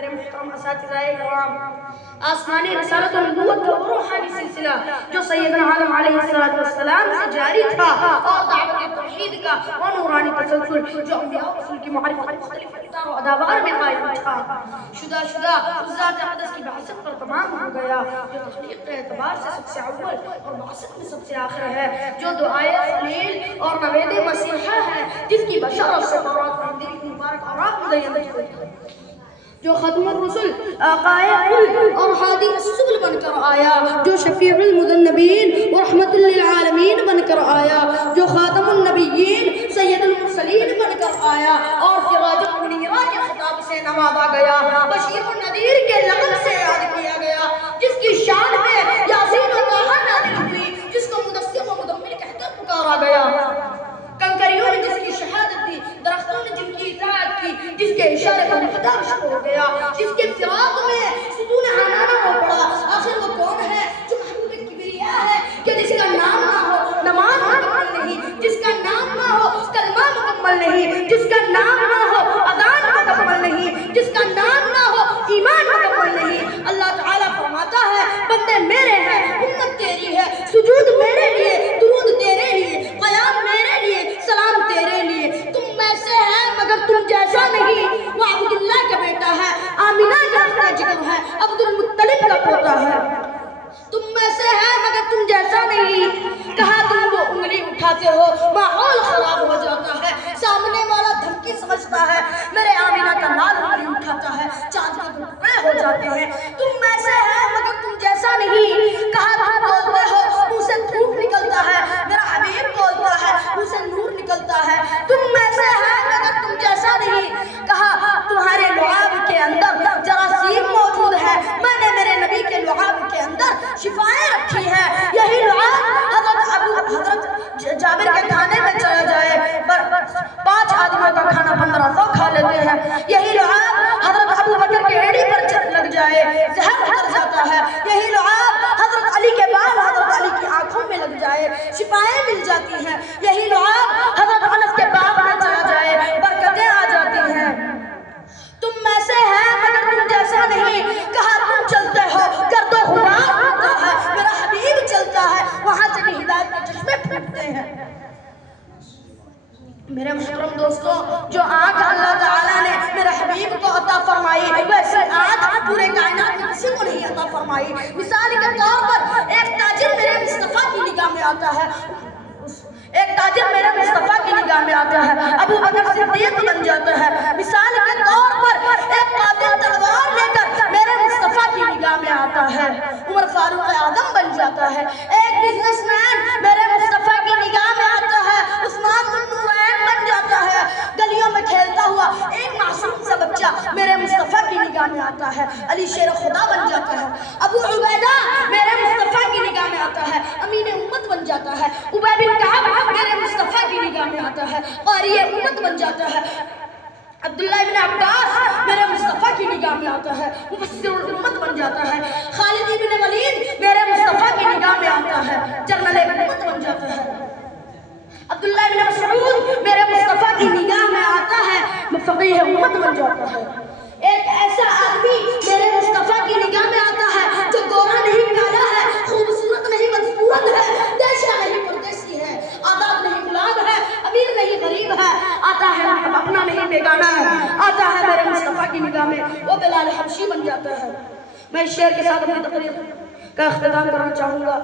میرے محترم اساتذہ کرام، آسمانی رسالت و نبوت کا روحانی سلسلہ جو سیدنا آدم علیہ السلام سے جاری تھا، اور دعوت توحید کا وہ نورانی تسلسل جو انبیاء و رسول کی معرفت مختلف اقدار و ادوار میں قائم تھا، شدہ ذات اقدس کی بعثت پر تمام ہو گیا، جو تخلیق کے اعتبار سے سب سے اول اور بعثت میں سب سے آخر ہے، جو دعائے خلیل اور نوید مسیحہ ہے، جس کی بشارت سے تورات و انجیل کی مبارک اوراق مزین تھی، جو ختم الرسل آقائے کل اور ہادی السبل بن کر آیا، جو شفیع المذنبین ورحمت للعالمین بن کر آیا، جو خاتم النبیین سید المرسلین بن کر آیا، اور سراج المنیرہ کے خطاب سے نوازا گیا، بشیر و نذیر کے لقب سے یاد کیا گیا، جس کی شان میں یاسین و طٰہٰ نازل ہوئی، جس کو مدثر و مدمر کہہ کر پکارا گیا، کنکریوں نے جس کی شہادت دی، درختوں نے جن کی اطاعت کی، جس کے اشارے پر خدا عشق ہو گیا، جس کے فراق میں ستون حنانہ ہو پڑا، آخر وہ کون ہے جو محبوب کبریا ہے کہ جس کا نام نہ ہو نماز مکمل نہیں، جس کا نام نہ ہو کلمہ مکمل نہیں، جس کا نام نہ ہو اذان مکمل نہیں، جس کا نام نہ ہو ایمان مکمل نہیں۔ اللہ تعالیٰ فرماتا ہے بندے میرے ہیں، امت تیری ہے، سجود میرے لیے، درود تیرے لیے، قیام میرے لیے، سلام تیرے لیے، تم میں سے ہے مگر تم جیسا نہیں، وہ عبداللہ کا بیٹا ہے، آمینہ کا اپنا جگر ہے، عبد المطلب کا پوتا ہے، تم میں سے ہے مگر تم جیسا نہیں، کہا تم وہ انگلی اٹھاتے ہو ماحول خراب ہو جاتا ہے، سامنے والا دھمکی سمجھتا ہے، میرے آمینہ کا لال انگلی اٹھاتا ہے، چاند کے ٹکڑے ہو جاتے ہیں، تم میں سے ہے مگر تم جیسا نہیں، کہا تم بولتے ہو منہ سے دھوپ نکلتا ہے، میرا حبیب بولتا ہے منہ سے نور نکلتا ہے، تم میں سے ہے مگر تم جیسا نہیں، کہا تمہارے لعاب کے اندر جراثیم موجود ہے، میں نے میرے نبی کے لعاب کے اندر شفائیں رکھی ہے، یہی لعاب حضرت جابر کے کھانے میں چلا جائے 5 آدمیوں کا کھانا 1500 کھا لیتے ہیں، یہی لعاب حضرت ابو بکر کے ایڑی پر لگ جائے زہر اتر جاتا ہے، یہی لعاب حضرت علی کے بال حضرت علی کی آنکھوں میں لگ جائے شفائیں مل جاتی ہیں، یہی لعاب حضرت انس کے باغ میں چلا جائے برکتیں آ جاتی ہیں، تم میں سے ہے مگر تم جیسا نہیں، کہا تم چلتے ہو گرد و غبار ہوتا ہے، میرا حبیب چلتا ہے وہاں سے بھی ہدایت کے چشمے پھوٹتے ہیں۔ میرے محترم دوستوں، جو آنکھ اللہ تعالیٰ نے میرے حبیب کو عطا فرمائی، ویسے آنکھ پورے کائنات میں کسی کو نہیں عطا فرمائی۔ مثال کے طور پر ایک تاجر میرے مصطفیٰ کی نگاہ میں آتا ہے، ابو بکر صدیق بن جاتا ہے، مثال کے طور پر ایک قاتل تلوار لے کر میرے مصطفیٰ کی نگاہ میں آتا ہے، عمر فاروق اعظم بن جاتا ہے، ایک بزنس مین میرے مصطفیٰ کی نگاہ میں آتا ہے، عثمان بن نورین بن جاتا ہے، گلیوں میں کھیلتا ہوا ایک معصوم سا بچہ میرے مصطفیٰ کی نگاہ میں آتا ہے، علی شیر خدا بن جاتا ہے، ابو عبیدہ میرے مصطفیٰ کی نگاہ میں آتا ہے، امین امت بن جاتا ہے، ابی بن کعب میرے مصطفیٰ کی نگاہ میں آتا ہے، قاری امت بن جاتا ہے، عبداللہ ابن عباس میرے مصطفیٰ کی نگاہ میں آتا ہے، مفسر الامت بن جاتا ہے، خالد ابن ولید میرے مصطفیٰ کی نگاہ میں آتا ہے، جنرل امت بن جاتا ہے، عبداللہ ابن مسعود میرے مصطفیٰ کی نگاہ میں آتا ہے، فقیہ امت بن جاتا ہے، ایک ایسا آدمی میرے مصطفیٰ کی نگاہ میں آتا ہے جو گورا نہیں کالا ہے، خوبصورت نہیں بدصورت ہے، دیشہ نہیں پردیسی ہے، آداب نہیں غلام ہے، امیر نہیں غریب ہے، آتا ہے اپنا نہیں بیگانہ ہے، آتا ہے میرے مصطفیٰ کی نگاہ میں وہ بلال حبشی بن جاتا ہے۔ میں اس شعر کے ساتھ اپنی تقریر کا اختتام کرنا چاہوں گا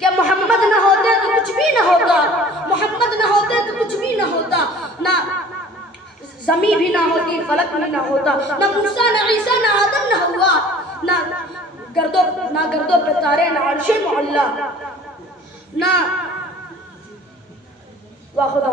کہ محمد نہ ہوتے تو کچھ بھی نہ ہوتا، محمد نہ ہوتے تو کچھ بھی نہ ہوتا، نہ زمین بھی نہ ہوتی، فلک بھی نہ ہوتا، نہ موسیٰ نہ عیسیٰ نہ آدم نہ ہوا، نہ گردوں پہ تارے نہ عرش معلیٰ، نہ واخدہ